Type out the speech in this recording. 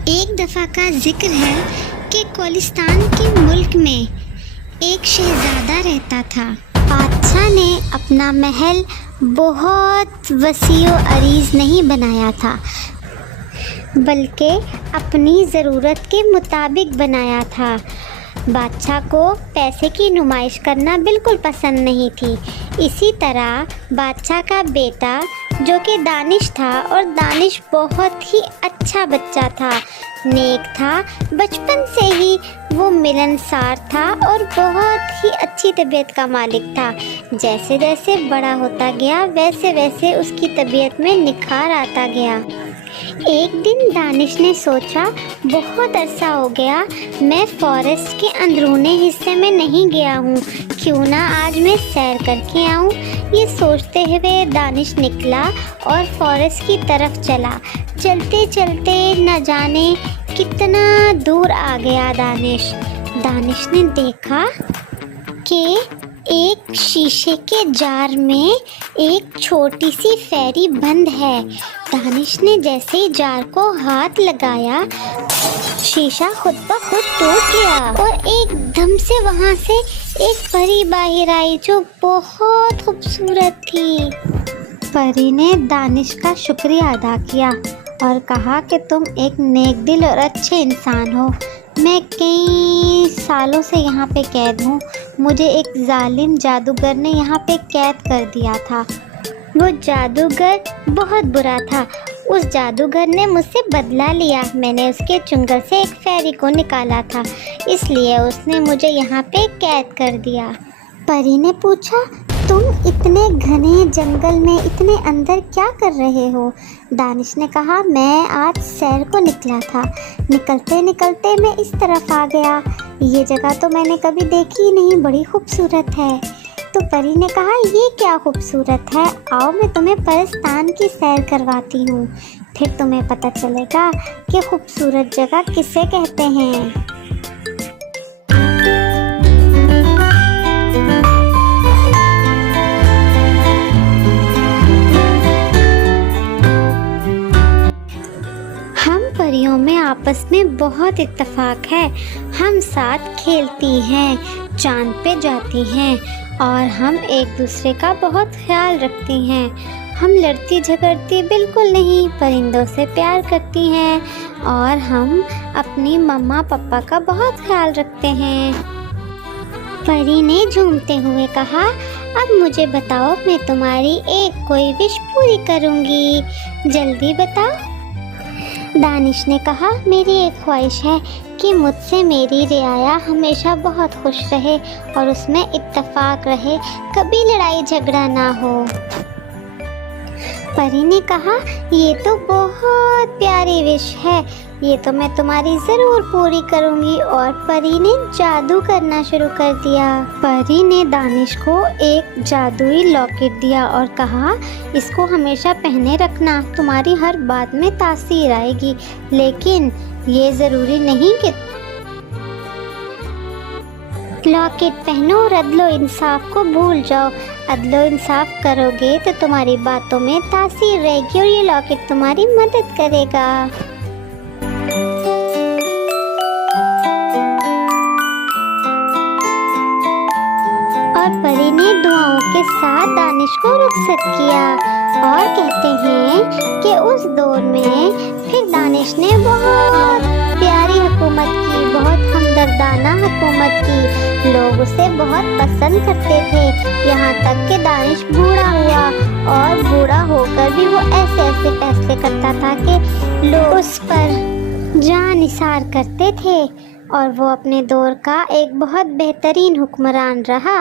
एक दफ़ा का जिक्र है कि कोलिस्तान के मुल्क में एक शहज़ादा रहता था। बादशाह ने अपना महल बहुत वसीओ अरीज़ नहीं बनाया था, बल्कि अपनी ज़रूरत के मुताबिक बनाया था। बादशाह को पैसे की नुमाइश करना बिल्कुल पसंद नहीं थी। इसी तरह बादशाह का बेटा, जो कि दानिश था, और दानिश बहुत ही अच्छा बच्चा था, नेक था। बचपन से ही वो मिलनसार था और बहुत ही अच्छी तबीयत का मालिक था। जैसे जैसे बड़ा होता गया वैसे वैसे उसकी तबीयत में निखार आता गया। एक दिन दानिश ने सोचा, बहुत अरसा हो गया मैं फॉरेस्ट के अंदरूनी हिस्से में नहीं गया हूँ, क्यों ना आज मैं सैर करके आऊँ। ये सोचते हुए दानिश निकला और फॉरेस्ट की तरफ चला। चलते चलते न जाने कितना दूर आ गया दानिश ने देखा कि एक शीशे के जार में एक छोटी सी फेरी बंद है। दानिश ने जैसे ही जार को हाथ लगाया, शीशा खुद ब खुद टूट गया और एकदम से वहाँ से एक परी बाहर आई जो बहुत खूबसूरत थी। परी ने दानिश का शुक्रिया अदा किया और कहा कि तुम एक नेक दिल और अच्छे इंसान हो। मैं कई सालों से यहाँ पे कैद हूँ। मुझे एक जालिम जादूगर ने यहाँ पे कैद कर दिया था। वो जादूगर बहुत बुरा था। उस जादूगर ने मुझसे बदला लिया। मैंने उसके चुंगल से एक फेरी को निकाला था, इसलिए उसने मुझे यहाँ पे कैद कर दिया। परी ने पूछा, तुम इतने घने जंगल में इतने अंदर क्या कर रहे हो? दानिश ने कहा, मैं आज सैर को निकला था। निकलते निकलते मैं इस तरफ आ गया। ये जगह तो मैंने कभी देखी ही नहीं, बड़ी खूबसूरत है। तो परी ने कहा, ये क्या खूबसूरत है, आओ मैं तुम्हें परस्तान की सैर करवाती हूँ, फिर तुम्हें पता चलेगा कि खूबसूरत जगह किसे कहते हैं। परियों में आपस में बहुत इत्तेफाक है। हम साथ खेलती हैं, चांद पे जाती हैं और हम एक दूसरे का बहुत ख्याल रखती हैं। हम लड़ती झगड़ती बिल्कुल नहीं, परिंदों से प्यार करती हैं और हम अपनी मम्मा पापा का बहुत ख्याल रखते हैं। परी ने झूमते हुए कहा, अब मुझे बताओ, मैं तुम्हारी एक कोई विश पूरी करूँगी, जल्दी बताओ। दानिश ने कहा, मेरी एक ख्वाहिश है कि मुझसे मेरी रियाया हमेशा बहुत खुश रहे और उसमें इत्तेफाक रहे, कभी लड़ाई झगड़ा ना हो। परी ने कहा, ये तो बहुत प्यारी विश है, ये तो मैं तुम्हारी ज़रूर पूरी करूँगी। और परी ने जादू करना शुरू कर दिया। परी ने दानिश को एक जादुई लॉकेट दिया और कहा, इसको हमेशा पहने रखना, तुम्हारी हर बात में तासीर आएगी, लेकिन ये ज़रूरी नहीं कि लॉकेट पहनो और अदलो इंसाफ को भूल जाओ। अदलो इंसाफ करोगे तो तुम्हारी बातों में तासीर रहेगी और ये लॉकेट तुम्हारी मदद करेगा। और परी ने दुआओं के साथ दानिश को रुखसत किया और कहते हैं कि उस दौर में फिर दानिश ने बहुत प्यारी हुकूमत की, बहुत हमदर्दाना हुकूमत की। लोग उसे बहुत पसंद करते थे, यहाँ तक कि दानिश बूढ़ा हुआ और बूढ़ा होकर भी वो ऐसे ऐसे फैसले करता था कि लोग उस पर जान निसार करते थे और वो अपने दौर का एक बहुत बेहतरीन हुक्मरान रहा।